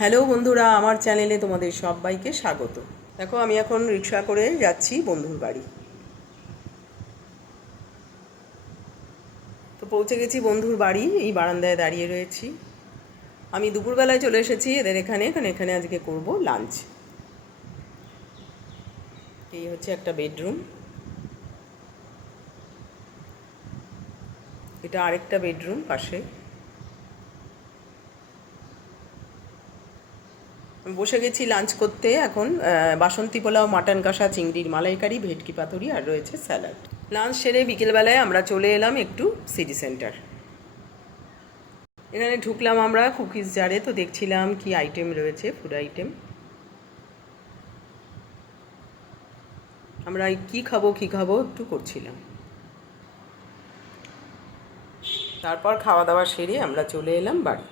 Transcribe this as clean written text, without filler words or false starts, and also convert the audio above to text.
Hello বন্ধুরা, আমার চ্যানেলে তোমাদের সবাইকে স্বাগত। দেখো, আমি এখন রিক্সা করে যাচ্ছি বন্ধুর বাড়ি। তো পৌঁছে গেছি বন্ধুর বাড়ি, এই বারান্দায় দাঁড়িয়ে রয়েছি। আমি দুপুরবেলায় চলে এসেছি এদের এখানে আজকে করব লাঞ্চ। এই হচ্ছে একটা বেডরুম, এটা আরেকটা বেডরুম পাশে। বসে গেছি লাঞ্চ করতে এখন। বাসন্তী পোলাও, মাটন কষা, চিংড়ির মালাইকারি, ভেটকি পাতুরি আর রয়েছে স্যালাড। লাঞ্চ সেরে বিকেলবেলায় আমরা চলে এলাম একটু সিটি সেন্টার। এখানে ঢুকলাম আমরা কুকিজ জারে, তো দেখছিলাম কি আইটেম রয়েছে, ফুড আইটেম। আমরা কি খাবো একটু করছিলাম। তারপর খাওয়া দাওয়া সেরে আমরা চলে এলাম বাড়ি।